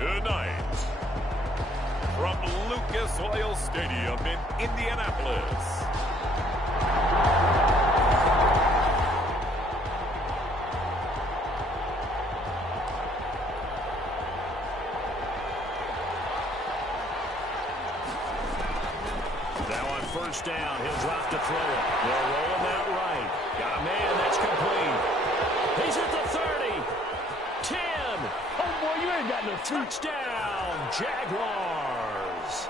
Tonight, from Lucas Oil Stadium in Indianapolis, now on first down, he'll drop to throw it. They'll roll him out right. Got a man that's complete. He's at the 30. 10. Oh, boy, you ain't got no touchdown. Jaguars.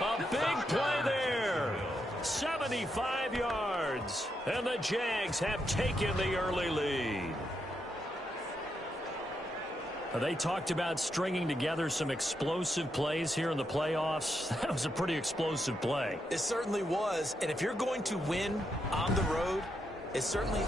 A big play there. 75 yards. And the Jags have taken the early lead. They talked about stringing together some explosive plays here in the playoffs. That was a pretty explosive play. It certainly was. And if you're going to win on the road, it certainly...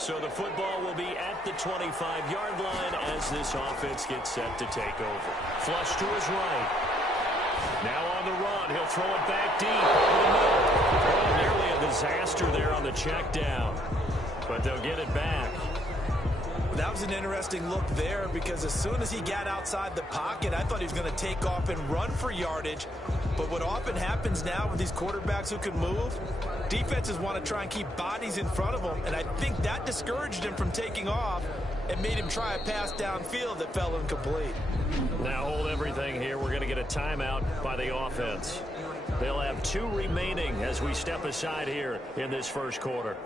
So the football will be at the 25-yard line as this offense gets set to take over. Flush to his right. Now on the run. He'll throw it back deep. Oh, nearly a disaster there on the check down. But they'll get it back. That was an interesting look there because as soon as he got outside the pocket, I thought he was going to take off and run for yardage. But what often happens now with these quarterbacks who can move, defenses want to try and keep bodies in front of them, and I think that discouraged him from taking off and made him try a pass downfield that fell incomplete. Now hold everything here. We're going to get a timeout by the offense. They'll have 2 remaining as we step aside here in this first quarter.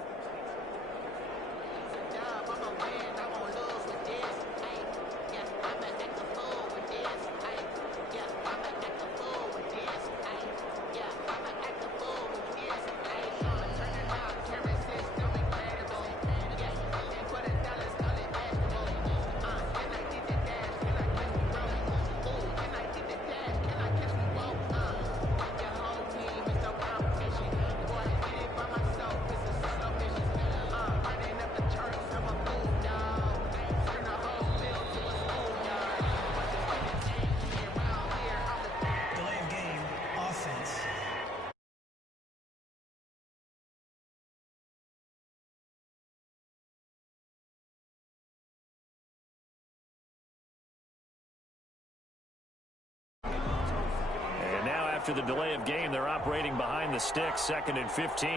After the delay of game, they're operating behind the sticks, 2nd and 15.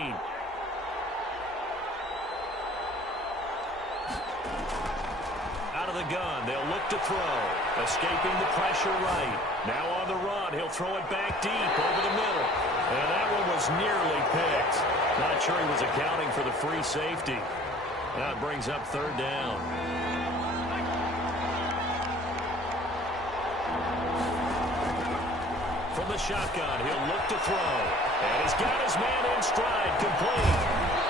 Out of the gun, they'll look to throw. Escaping the pressure right. Now on the run, he'll throw it back deep over the middle. And that one was nearly picked. Not sure he was accounting for the free safety. Now it brings up 3rd down. From the shotgun, he'll look to throw. And he's got his man in stride, complete.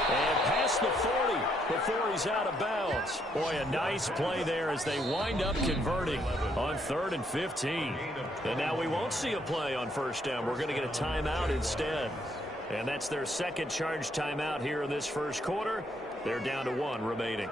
And past the 40 before he's out of bounds. Boy, a nice play there as they wind up converting on 3rd and 15. And now we won't see a play on first down. We're going to get a timeout instead. And that's their 2nd charge timeout here in this first quarter. They're down to 1 remaining.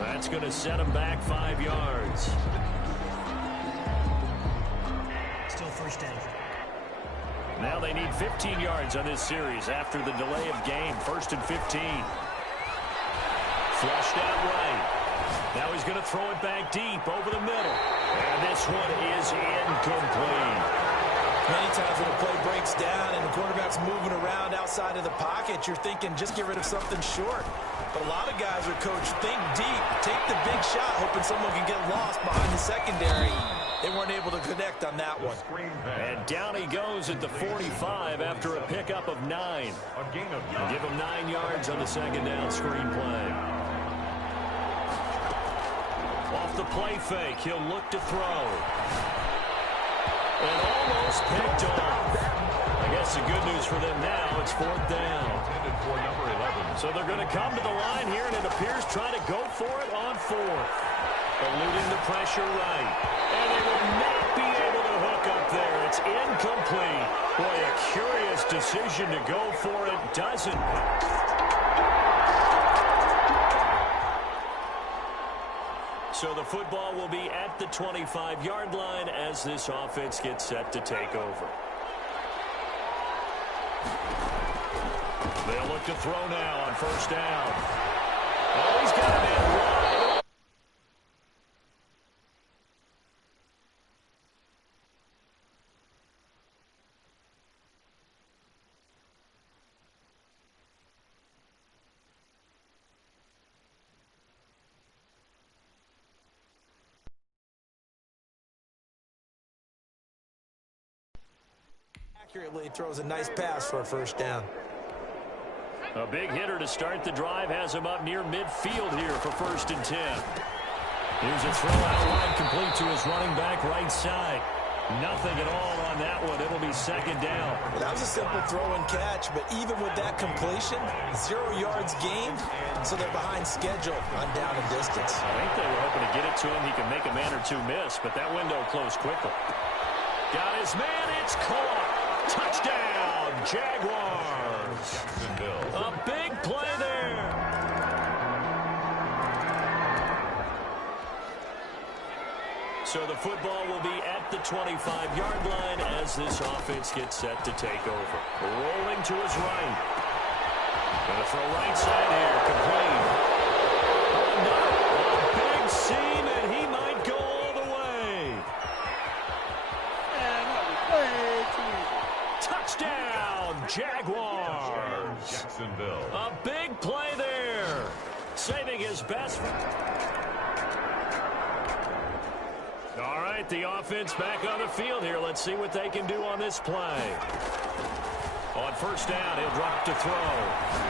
That's going to set him back 5 yards. Still first down. Now they need 15 yards on this series after the delay of game. 1st and 15. Flushed out right. Now he's going to throw it back deep over the middle. And this one is incomplete. Many times when a play breaks down and the quarterback's moving around outside of the pocket, you're thinking just get rid of something short. But a lot of guys are coached, think deep, take the big shot, hoping someone can get lost behind the secondary. They weren't able to connect on that one. And down he goes at the 45 after a pickup of 9. Give him 9 yards on the second down screen play. Off the play fake, he'll look to throw. And almost picked off. I guess the good news for them now, it's 4th down. So they're going to come to the line here, and it appears trying to go for it on 4th. Eluding the pressure right. And they will not be able to hook up there. It's incomplete. Boy, a curious decision to go for it. Doesn't. So the football will be at the 25-yard line as this offense gets set to take over. They'll look to throw now on 1st down. Oh, he's got it in wide. Accurately throws a nice pass for a 1st down. A big hitter to start the drive has him up near midfield here for 1st and 10. Here's a throw out wide, complete to his running back right side. Nothing at all on that one. It'll be 2nd down. Well, that was a simple throw and catch, but even with that completion, 0 yards gained, so they're behind schedule on down and distance. I think they were hoping to get it to him. He can make a man or two miss, but that window closed quickly. Got his man. It's caught. Touchdown, Jaguars. A big play there. So the football will be at the 25-yard line as this offense gets set to take over. Rolling to his right. Going to throw right side here, complete. Oh, no. A big seam, and he might go all the way. Touchdown, Jaguars. Jacksonville. A big play there. Saving his best. All right, the offense back on the field here. Let's see what they can do on this play. On 1st down, he'll drop to throw.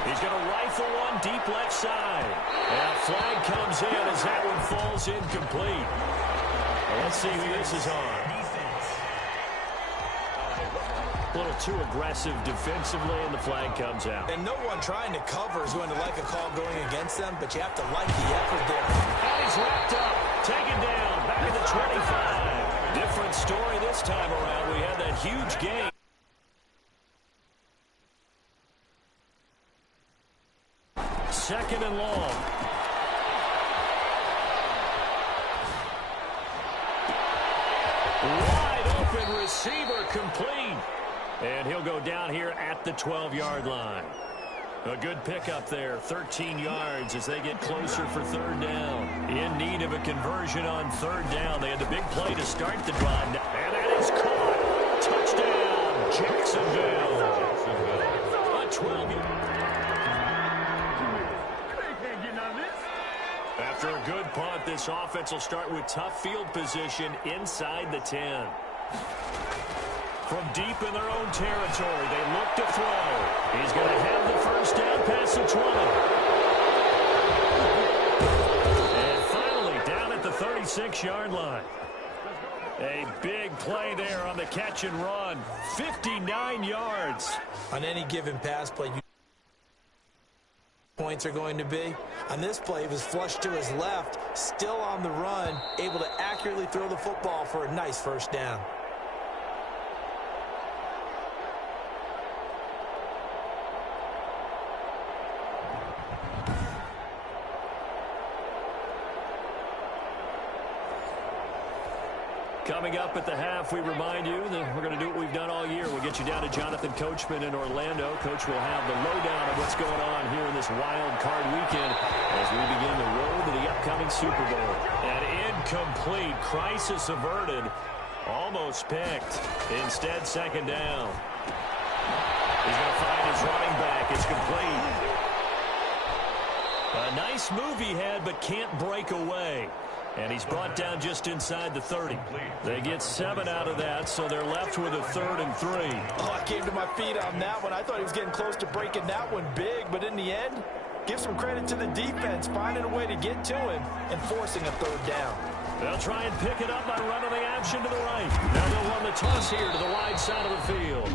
He's going to rifle one deep left side. And a flag comes in as that one falls incomplete. Well, let's see who this is on. A little too aggressive defensively, and the flag comes out. And no one trying to cover is going to like a call going against them, but you have to like the effort there. And he's wrapped up, taken down, back at the 25. Different story this time around. We had that huge game. Second and long. Wide open receiver, complete. And he'll go down here at the 12-yard line. A good pickup there, 13 yards as they get closer for 3rd down. In need of a conversion on 3rd down. They had the big play to start the drive. And that is caught. Touchdown, Jacksonville. A 12-yard. After a good punt, this offense will start with tough field position inside the 10. From deep in their own territory, they look to throw. He's going to have the 1st down past the 20. And finally, down at the 36-yard line. A big play there on the catch and run. 59 yards. On any given pass play, points are going to be. On this play, he was flushed to his left, still on the run, able to accurately throw the football for a nice 1st down. Coming up at the half, we remind you that we're going to do what we've done all year. We'll get you down to Jonathan Coachman in Orlando. Coach will have the lowdown of what's going on here in this wild card weekend as we begin the road to the upcoming Super Bowl. An incomplete, crisis averted, almost picked. Instead, second down. He's going to find his running back. It's complete. A nice move he had, but can't break away. And he's brought down just inside the 30. They get 7 out of that, so they're left with a 3rd and 3. Oh, I came to my feet on that one. I thought he was getting close to breaking that one big, but in the end, give some credit to the defense, finding a way to get to him and forcing a 3rd down. They'll try and pick it up by running the action to the right. Now they'll run the toss here to the wide side of the field.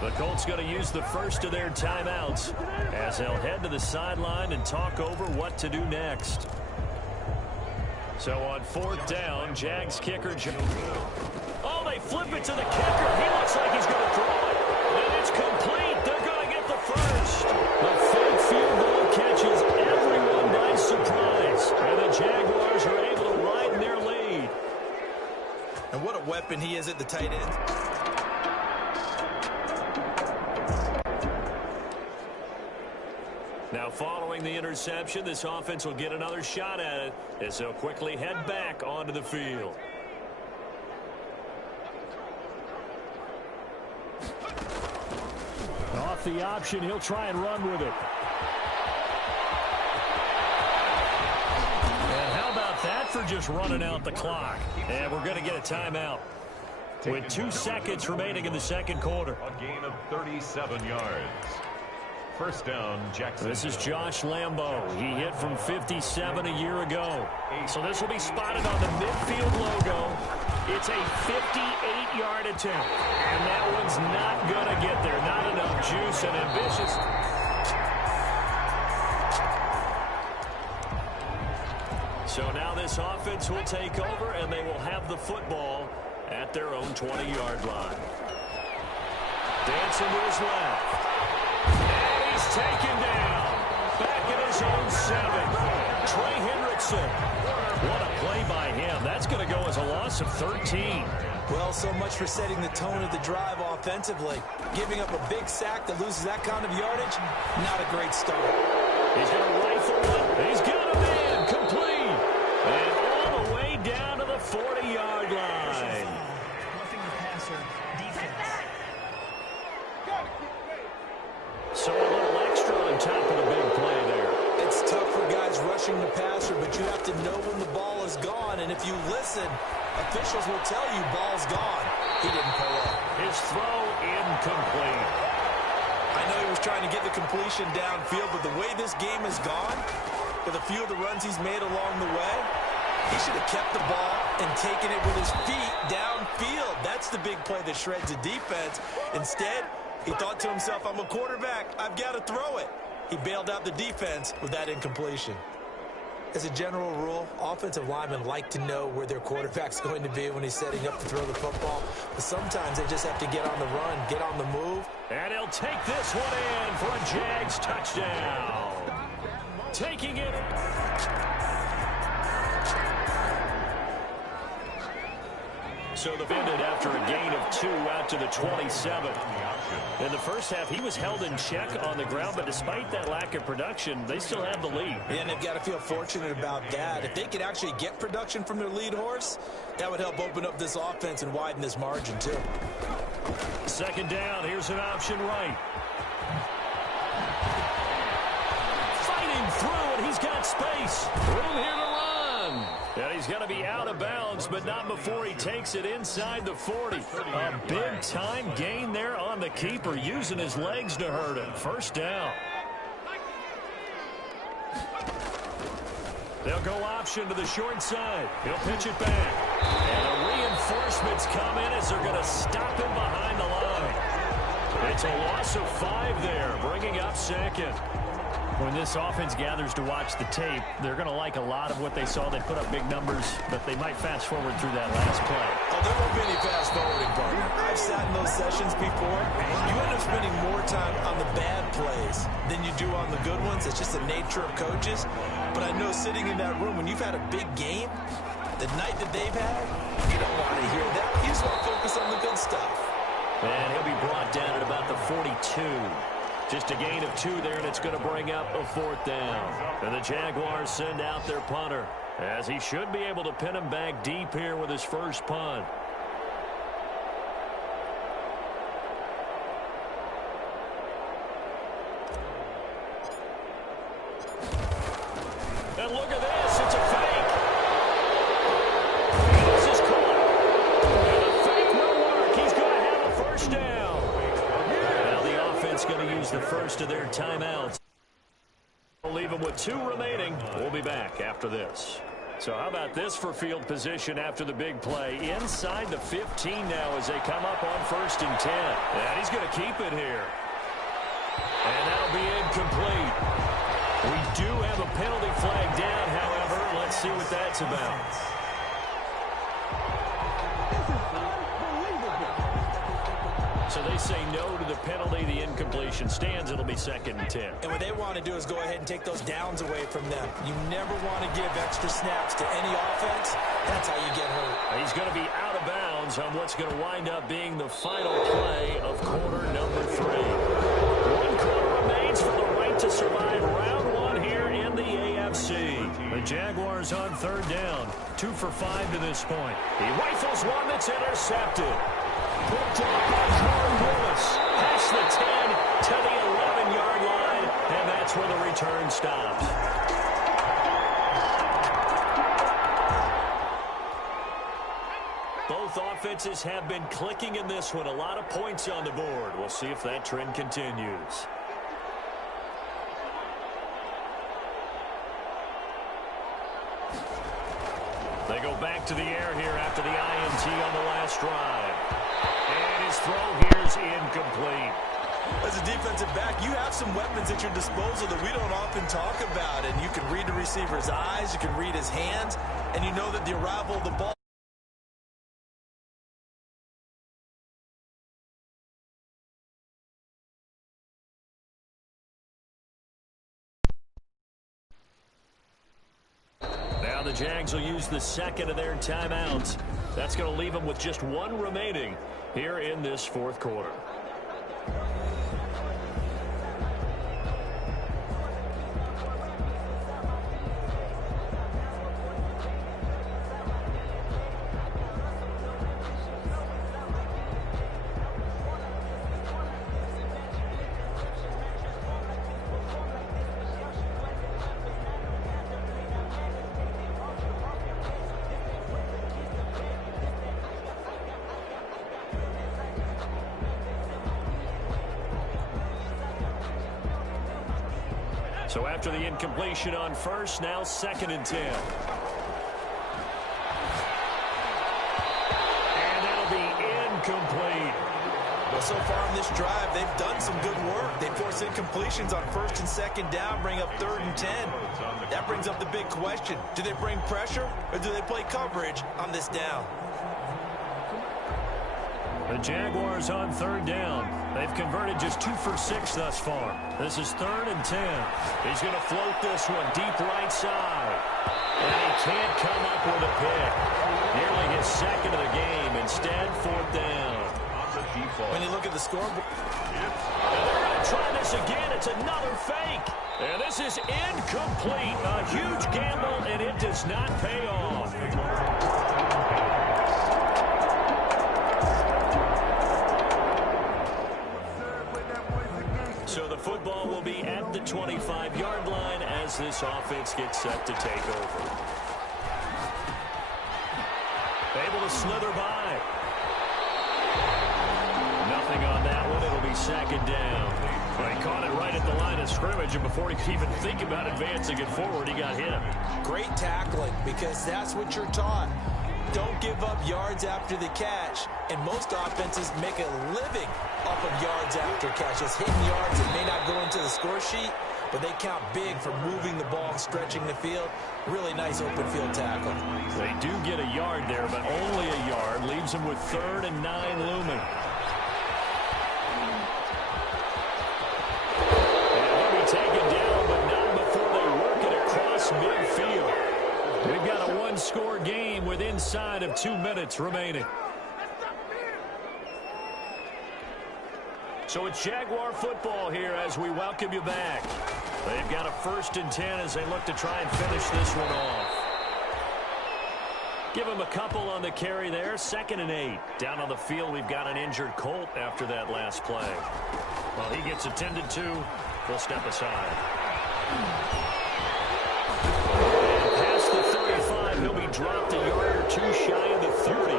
The Colts going to use the first of their timeouts as they'll head to the sideline and talk over what to do next. So on 4th down, Jags kicker. Oh, they flip it to the kicker. He looks like he's going to throw it. And it's complete. They're going to get the first. The fake field goal catches everyone by surprise. And the Jaguars are able to widen their lead. And what a weapon he is at the tight end. Now, following the interception, this offense will get another shot at it as they'll quickly head back onto the field. Off the option, he'll try and run with it. And how about that for just running out the clock? And we're going to get a timeout with 2 seconds remaining in the second quarter. A gain of 37 yards. First down, Jackson. This is Josh Lambo. He hit from 57 a year ago. So this will be spotted on the midfield logo. It's a 58-yard attempt. And that one's not going to get there. Not enough juice and ambitious. So now this offense will take over, and they will have the football at their own 20-yard line. Dancing to his left. Taken down. Back in his own 7. Trey Hendrickson. What a play by him. That's going to go as a loss of 13. Well, so much for setting the tone of the drive offensively. Giving up a big sack that loses that kind of yardage, not a great start. He's going to rifle one. He's got a man. Complete. And all the way down to the 40-yard line. Roughing the passer, defense. So a little extra on top of the big play there. It's tough for guys rushing the passer, but you have to know when the ball is gone. And if you listen, officials will tell you ball's gone. He didn't pull up. His throw incomplete. I know he was trying to get the completion downfield, but the way this game has gone, with a few of the runs he's made along the way, he should have kept the ball and taken it with his feet downfield. That's the big play that shreds the defense. Instead, he thought to himself, I'm a quarterback. I've got to throw it. He bailed out the defense with that incompletion. As a general rule, offensive linemen like to know where their quarterback's going to be when he's setting up to throw the football. But sometimes they just have to get on the run, get on the move. And he'll take this one in for a Jags touchdown. Taking it. So the ended after a gain of 2 out to the 27. In the first half, he was held in check on the ground, but despite that lack of production, they still have the lead. And they've got to feel fortunate about that. If they could actually get production from their lead horse, that would help open up this offense and widen this margin, too. Second down, here's an option right. Fighting through, and he's got space. Room here to run. And he's going to be out of bounds, but not before he takes it inside the 40. A big-time gain there on the keeper, using his legs to hurt him. First down. They'll go option to the short side. He'll pitch it back. And the reinforcements come in as they're going to stop him behind the line. It's a loss of 5 there, bringing up second. When this offense gathers to watch the tape, they're going to like a lot of what they saw. They put up big numbers, but they might fast forward through that last play. Oh, there won't be any fast forwarding, partner. I've sat in those sessions before. You end up spending more time on the bad plays than you do on the good ones. It's just the nature of coaches. But I know sitting in that room, when you've had a big game, The night that they've had, you don't want to hear that. You just want to focus on the good stuff. And he'll be brought down at about the 42. Just a gain of 2 there, and it's going to bring up a 4th down. And the Jaguars send out their punter, as he should be able to pin him back deep here with his first punt. And look at this, it's a fake. And this is caught. And the fake will work. He's going to have a first down. Now the offense going to use the first of their timeouts. We'll leave them with 2 remaining. We'll be back after this. So how about this for field position after the big play? Inside the 15 now as they come up on 1st and 10. And he's going to keep it here. And that'll be incomplete. We do have a penalty flag down, however. Let's see what that's about. So they say no to the penalty. The incompletion stands. It'll be 2nd and 10. And what they want to do is go ahead and take those downs away from them. You never want to give extra snaps to any offense. That's how you get hurt. He's going to be out of bounds on what's going to wind up being the final play of quarter number 3. 1 quarter remains for the right to survive round 1 here in the AFC. The Jaguars on 3rd down. 2 for 5 to this point. He rifles one that's intercepted. Quick drop by Jordan Willis. Past the 10 to the 11-yard line, and that's where the return stops. Both offenses have been clicking in this one. A lot of points on the board. We'll see if that trend continues. They go back to the air here after the INT on the last drive. And his throw here is incomplete. As a defensive back, you have some weapons at your disposal that we don't often talk about. And you can read the receiver's eyes, you can read his hands, and you know that the arrival of the ball. Now the Jags will use the 2nd of their timeouts. That's going to leave them with just 1 remaining here in this 4th quarter. So after the incompletion on 1st, now 2nd and 10. And that'll be incomplete. Well, so far in this drive, they've done some good work. They force incompletions on 1st and 2nd down, bring up 3rd and 10. That brings up the big question. Do they bring pressure or do they play coverage on this down? The Jaguars on 3rd down. They've converted just 2 for 6 thus far. This is 3rd and 10. He's going to float this one deep right side. And he can't come up with a pick. Nearly his 2nd of the game. Instead, 4th down. When you look at the scoreboard. And they're going to try this again. It's another fake. And this is incomplete. A huge gamble, and it does not pay off. So the football will be at the 25-yard line as this offense gets set to take over. Able to slither by. Nothing on that one. It'll be 2nd down. But he caught it right at the line of scrimmage, and before he could even think about advancing it forward, he got hit. Great tackling, because that's what you're taught. Don't give up yards after the catch. And most offenses make a living off of yards after catches, hitting yards that may not go into the score sheet, but they count big for moving the ball and stretching the field. Really nice open field tackle. They do get a yard there, but only a yard. Leaves them with 3rd and 9 looming. And they'll be taken down, but not before they work it across midfield. We've got a one-score game with inside of 2 minutes remaining. So it's Jaguar football here as we welcome you back. They've got a 1st and 10 as they look to try and finish this one off. Give him a couple on the carry there. 2nd and 8. Down on the field, we've got an injured Colt after that last play. Well, he gets attended to. We'll step aside. And past the 35, he'll be dropped a yard or two shy of the 30.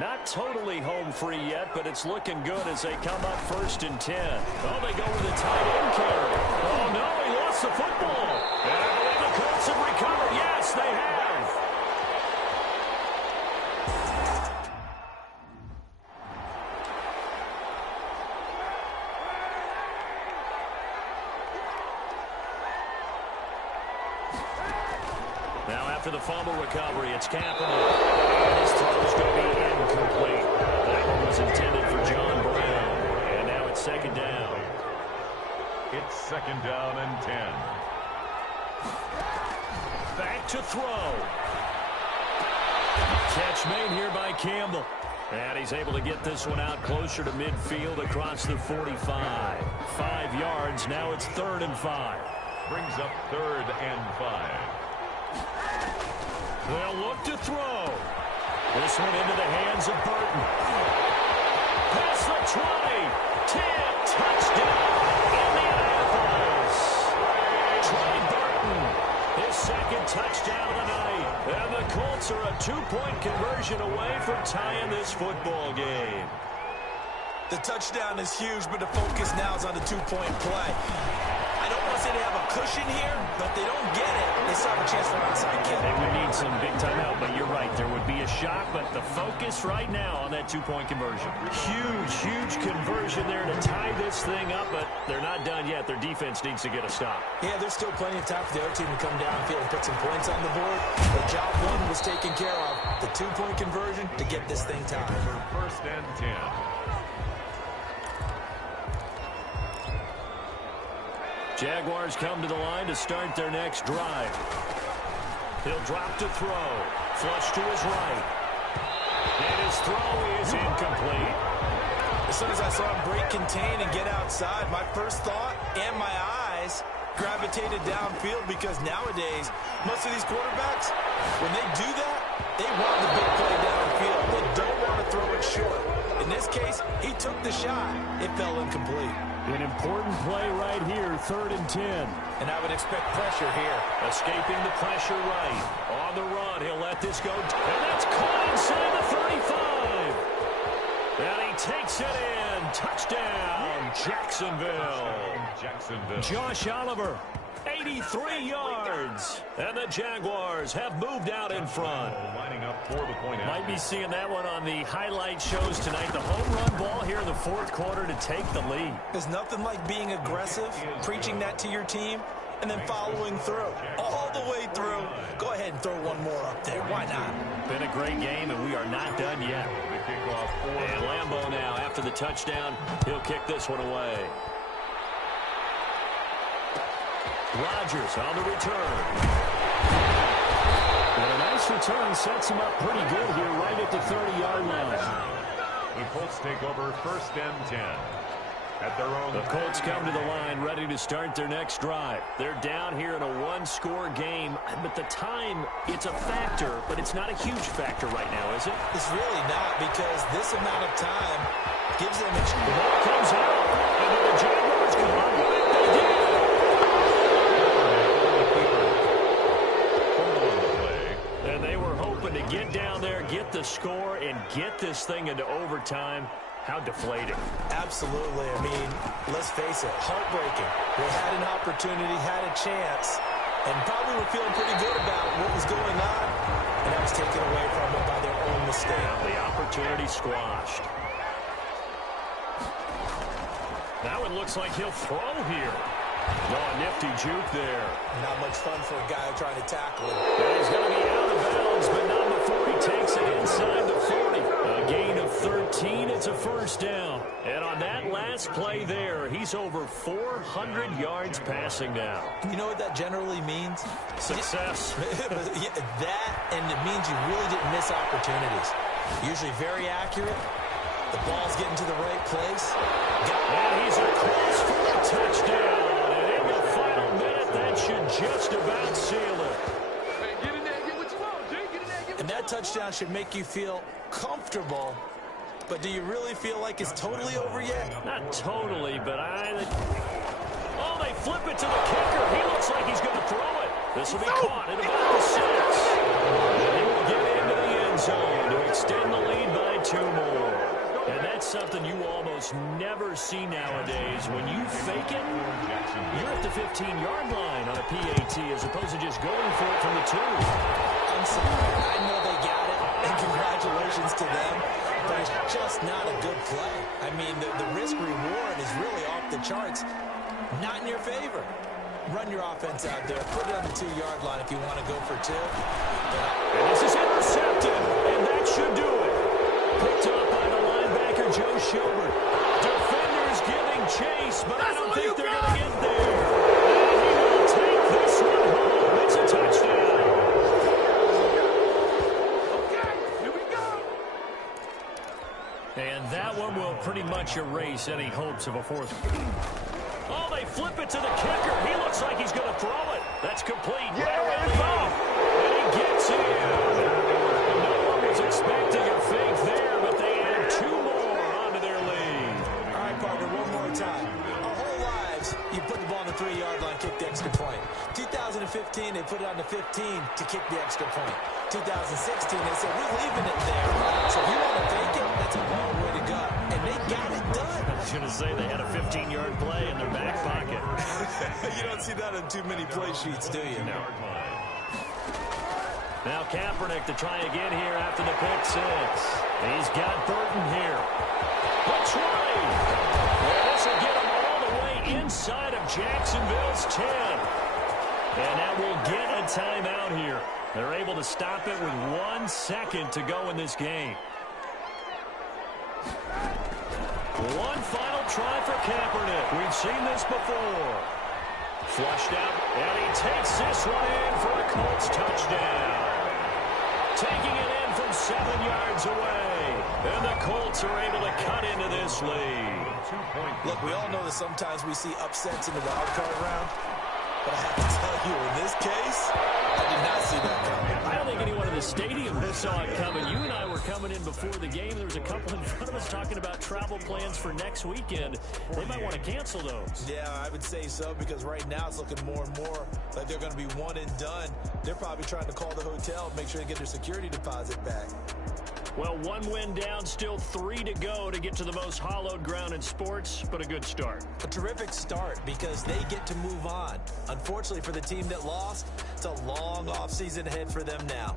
Not totally home free yet, but it's looking good as they come up 1st and 10. Oh, they go with a tight end carry. Oh, no, he lost the football. And I believe the Colts have recovered. Yes, they have. Now after the fumble recovery, it's Kaepernick. His throw is going to be incomplete. That one was intended for John Brown. And now it's 2nd down. It's 2nd down and 10. Back to throw. Catch made here by Campbell. And he's able to get this one out closer to midfield across the 45. 5 yards. Now it's 3rd and 5. Brings up 3rd and 5. They'll look to throw. This one into the hands of Burton. Past the 20. 10. Touchdown. Indianapolis. Trey Burton. His 2nd touchdown of the night. And the Colts are a 2-point conversion away from tying this football game. The touchdown is huge, but the focus now is on the 2-point play. I don't want to say they have a cushion here, but they don't get it. They still have a chance for an onside kick. They would need some big-time help, but you're right. There would be a shot, but the focus right now on that 2-point conversion. Huge, huge conversion there to tie this thing up, but they're not done yet. Their defense needs to get a stop. Yeah, there's still plenty of time for the other team to come downfield and put some points on the board. But job 1 was taken care of. The 2-point conversion to get this thing tied. For 1st and 10. Jaguars come to the line to start their next drive. He'll drop to throw. Flush to his right. And his throw is incomplete. As soon as I saw him break contain and get outside, my first thought and my eyes gravitated downfield because nowadays, most of these quarterbacks, when they do that, they want the big play downfield. They don't want to throw it short. In this case, he took the shot. It fell incomplete. An important play right here, 3rd and 10. And I would expect pressure here. Escaping the pressure right. On the run, he'll let this go. And that's caught inside the 35. And he takes it in. Touchdown, Jacksonville. Josh Oliver, 83 yards. And the Jaguars have moved out in front. Lining up for the point. Might be seeing that one on the highlight shows tonight. The home run ball here in the 4th quarter to take the lead. There's nothing like being aggressive, preaching that to your team, and then following through. All the way through. Go ahead and throw one more up there. Why not? Been a great game, and we are not done yet. And Lambeau now, after the touchdown, he'll kick this one away. Rodgers on the return. And a nice return sets him up pretty good here right at the 30-yard line. The Colts take over 1st and 10. At their own. The Colts come to the line ready to start their next drive. They're down here in a 1-score game, but the time, it's a factor, but it's not a huge factor right now, is it? It's really not, because this amount of time gives them a chance. The ball comes out, and then the Jaguars come up with it. They did. And they were hoping to get down there, get the score, and get this thing into overtime. How deflating. Absolutely. I mean, let's face it, heartbreaking. They had an opportunity, had a chance, and probably were feeling pretty good about what was going on, and that was taken away from them by their own mistake. The opportunity squashed. Now it looks like he'll throw here. No, a nifty juke there. Not much fun for a guy trying to tackle him. And he's going to be out of bounds, but not before he takes it inside the 40. A a gain of 13. It's a first down. And on that last play there, he's over 400 yards passing now. You know what that generally means? Success. Yeah, that, and it means you really didn't miss opportunities. Usually very accurate. The ball's getting to the right place. And he's across for a touchdown. And in the final minute, that should just about seal it. And that touchdown should make you feel comfortable. But do you really feel like it's totally over yet? Not totally, but oh, they flip it to the kicker. He looks like he's going to throw it. This will be caught at about the 6. And he will get into the end zone to extend the lead by 2 more. And that's something you almost never see nowadays. When you fake it, you're at the 15-yard line on a PAT as opposed to just going for it from the 2. I'm sorry. I know they got it, and congratulations to them, but it's just not a good play. I mean, the risk-reward is really off the charts. Not in your favor. Run your offense out there. Put it on the 2-yard line if you want to go for 2. And this is intercepted, and that should do it. Picked up by the linebacker, Joe Schobert. Defenders giving chase, but I don't think they're going to get there. And he will take this one home. It's a touchdown. And that one will pretty much erase any hopes of a fourth. Oh, they flip it to the kicker. He looks like he's going to throw it. That's complete. And he gets in. No one was expecting a fake there, but they add 2 more onto their lead. All right, partner, one more time. Our whole lives, you put the ball on the 3-yard line, kick the extra point. 2015, they put it on the 15 to kick the extra point. 2016, they said, we're leaving it there. So if you want to fake it, that's a long way to go. And they got it done. I was going to say they had a 15-yard play in their back pocket. You don't see that on too many play sheets, do you? No. Now Kaepernick to try again here after the pick 6. He's got Burton here. The try. Well, this will get him all the way inside of Jacksonville's 10. And that will get a timeout here. They're able to stop it with 1 second to go in this game. One final try for Kaepernick. We've seen this before. Flushed out, and he takes this one in for a Colts touchdown. Taking it in from 7 yards away. And the Colts are able to cut into this lead. Look, we all know that sometimes we see upsets in the wild card round. But I have to tell you, in this case, I did not see that coming. I don't think anyone in the stadium saw it coming. You and I were coming in before the game. There was a couple in front of us talking about travel plans for next weekend. They might want to cancel those. Yeah, I would say so, because right now it's looking more and more like they're going to be one and done. They're probably trying to call the hotel and make sure they get their security deposit back. Well, 1 win down, still 3 to go to get to the most hallowed ground in sports, but a good start. A terrific start because they get to move on. Unfortunately for the team that lost, it's a long offseason ahead for them now.